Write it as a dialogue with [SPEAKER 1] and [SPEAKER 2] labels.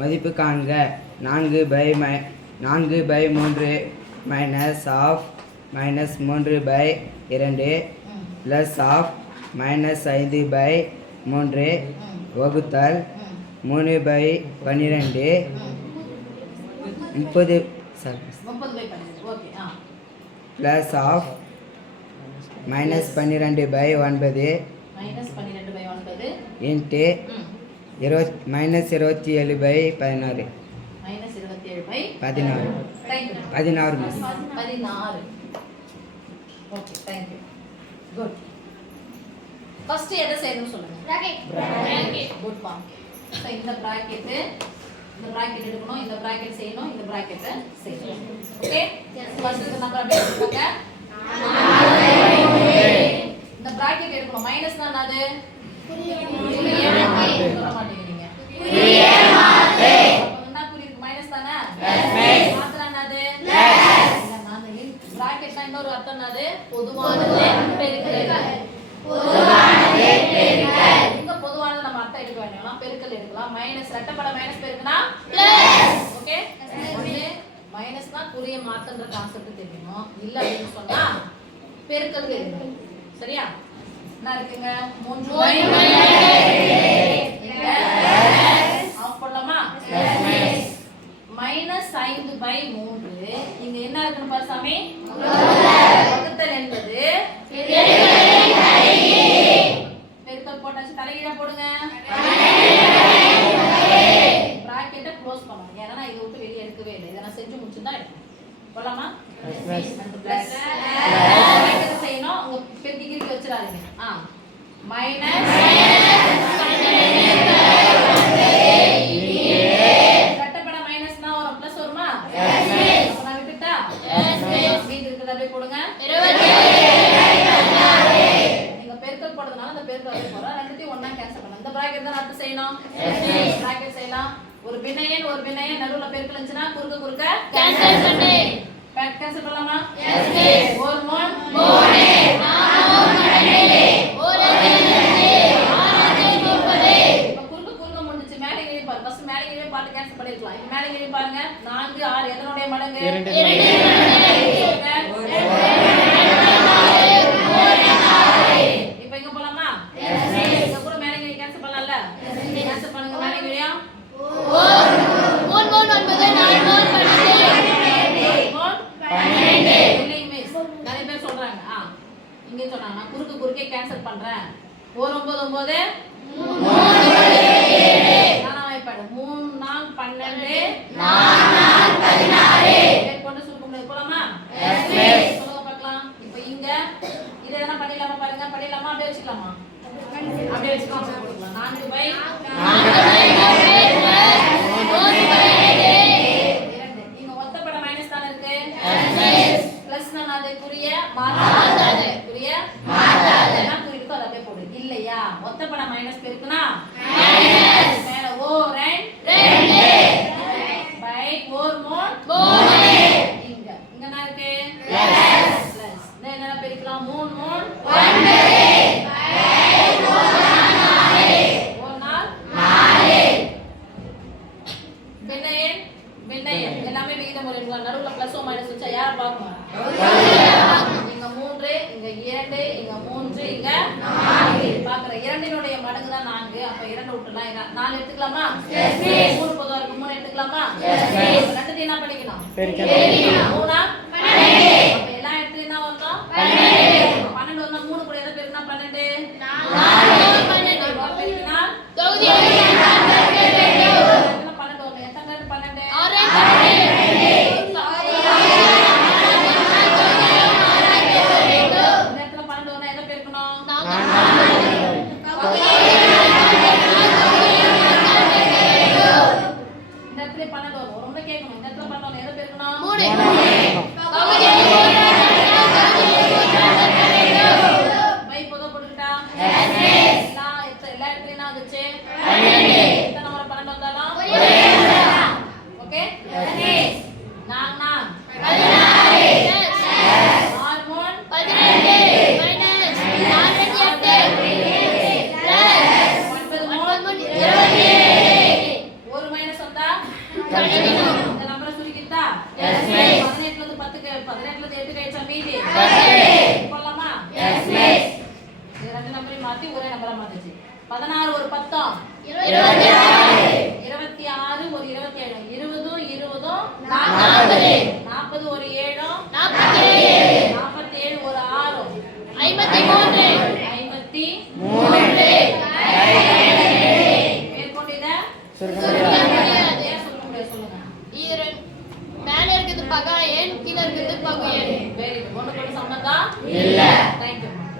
[SPEAKER 1] மதிப்பு காண்க. நான்கு பை மை நான்கு பை மூன்று மைனஸ் ஆஃப் மைனஸ் மூன்று பை இரண்டு ப்ளஸ் ஆஃப் மைனஸ் ஐந்து பை மூன்று வகுத்தல் மூணு பை பன்னிரெண்டு. முப்பது ப்ளஸ் ஆஃப் மைனஸ் பன்னிரெண்டு பை ஒன்பது இன்ட்டு இருபத் மைனஸ் இருபத்தி ஏழு பை பதினாறு
[SPEAKER 2] மைனஸ் இருபத்தி ஏழு பை
[SPEAKER 1] பதினாறு பதினாறு மிஸ்
[SPEAKER 2] பதினாறு. ஓகே தேங்க்யூ குட் ஃபர்ஸ்ட் எதை செய்யணும்னு சொல்லுங்க? பிராக்கெட் குட் பா ஸோ இந்த பிராக்கெட்டு இந்த பிராக்கெட் எடுக்கணும் இந்த பிராக்கெட் செய்யணும் இந்த பிராக்கெட்டை செய்யணும். ஓகே ஃபர்ஸ்ட் இந்த நம்பர் அப்படியே எடுத்துக்கோங்க. இந்த பிராக்கெட் எடுக்கணும். மைனஸ் தான் என்னது? இன்னொரு அர்த்தம் என்னது பொதுவானது பெருக்கல் இங்க பொதுவானது நம்ம அர்த்தம் எடுக்க வேண்டாம் பெருக்கல் எடுக்கலாம் மைனஸ் ரெட்டப்பட மைனஸ் பெருக்குனா ஓகே ஒண்ணு மைனஸ்னா குறிய மாத்தன்ற கான்செப்ட் தெரியணும் இல்ல அப்படின்னு சொன்னா பெருக்கல் தெரியணும் சரியா? என்ன இருக்குங்க? மூன்று. மைனஸ் ஐந்து பை மூன்று. இங்க என்ன இருக்குன்னு பாரு சாமி? வகுத்தல் என்பது பெருக்கல் போட்டாச்சு தலைகீழா போடுங்க. பிராக்கெட்டை க்ளோஸ் பண்ணணும். ஏன்னா இதை விட்டு வெளியே எடுக்கவே இல்லை. இதை நான் செஞ்சு முடிச்சுதான் எடுக்கணும். போலாமா செய்யணும். உங்க பெருக்கி கிறுக்கி வச்சிடாதீங்க. ஆ. மைனஸ் பிராக்கெட் செய்யலாம். ஒரு பின்னையன் ஒரு பின்னையன் நடுவுல பெருக்கல் இருந்துச்சுன்னா குறுக்க குறுக்க கேன்சல் பண்ணு. கேன்சல் பண்ணலாமா? ஒரு மூணு இப்ப குறுக்க குறுக்க முடிஞ்சுச்சு. மேலே கீழே பாரு. ஃபர்ஸ்ட் மேலே கீழே பார்த்து கேன்சல் பண்ணிருக்கலாம். இப்ப மேலே கீழே பாருங்க. நான்கு ஆறு. எதனுடைய மடங்கு இங்க போலாமா இங்க கூட மேலே கீழே கேன்சல் பண்ணலாம்ல கேன்சல் பண்ணுங்க மேலே கீழே இல்லைங்க மிஸ் நிறைய பேர் சொல்றாங்க ஆ இங்க சொன்னாங்க குறுக்கு குறுக்கே கேன்சல் பண்றேன். ஒரு ஒன்பது ஒன்பது? நானா வாய்ப்பாடு மூணு நாள் பன்னெண்டு? மேற்கொண்டு சுருக்க முடியாது போலாமா? சொல்லுங்க பார்க்கலாம். இப்போ இங்க இது எதனா பண்ணிடலாமா பாருங்க. பண்ணிடலாமா? அப்படியே வச்சுக்கலாமா? அப்படியே வச்சுக்கலாம் நான்கு பை நான் குறிய மாத்தாது குறிய மாத்தாது என்ன குறிக்கோ அதை அப்படியே போடு. இல்லையா? ஒத்தப்பட மைனஸ் பெருக்குனா? மேல ஓ ரெண்டு. பை ஓர் மூணு இங்க இங்க என்ன இருக்கு பிளஸ் என்ன பெருக்கலாம் மூணு மூணு ஒரு நாள் பின்னையன் பின்னையன் எல்லாமே விகித முறை நடுவுல பிளஸ் ஓ மைனஸ் வச்சா யாரை பார்க்கணும் இங்க மூன்று இங்க இரண்டு இங்க மூன்று இங்க பாக்குற இரண்டினுடைய மடங்கு தான் நான்கு. அப்ப இரண்டு விட்டுலாம் நாலு எடுத்துக்கலாமா? மூணு பொதுவா இருக்கு மூணு எடுத்துக்கலாமா? ரெண்டுத்தையும் என்ன பண்ணிக்கணும்? மூணா பன்னெண்டு வரும். ரொம்ப கேட்கணும். இந்த இடத்துல பன்னெண்டு எதை பெருக்கணும் பை பொதுவா போட்டுக்கிட்டா எல்லா எத்த- எல்லா இடத்துலயும் என்ன வந்துச்சு எத்தனை முறை பன்னெண்டு வந்தாலும் ஓகே நான் நான் ஆறு மூணு ஒன்பது மூணு ஒரு மைனஸ் வந்தா
[SPEAKER 3] கழிக்கணும்.
[SPEAKER 2] இந்த நம்பரை சுருக்கிட்டா
[SPEAKER 3] Yes, miss.
[SPEAKER 2] பதினெட்டுல இருந்து பத்துக்கு பதினெட்டுல இருந்து எட்டு கழிச்சா மீதி
[SPEAKER 3] பத்து.
[SPEAKER 2] போடலாமா
[SPEAKER 3] Yes, miss.
[SPEAKER 2] இது ரெண்டு நம்பரையும் மாத்தி ஒரே நம்பரா மாத்துச்சு பதினாறு ஒரு பத்தம்
[SPEAKER 3] இருபத்தி ஆறு.
[SPEAKER 2] ஒரு இருபத்தி ஏழு இருபதும் இருபதும்
[SPEAKER 3] நாற்பது.
[SPEAKER 2] ஒரு ஏழும்
[SPEAKER 3] நாற்பத்தி ஏழு.
[SPEAKER 2] ஒரு ஆறும்
[SPEAKER 3] ஐம்பத்தி மூன்று.
[SPEAKER 2] ஐம்பத்தி. ஏன்
[SPEAKER 3] ஈரன். மேல இருக்குது பகா எண் கீழே இருக்குது பகு எண்
[SPEAKER 2] வெரி குட்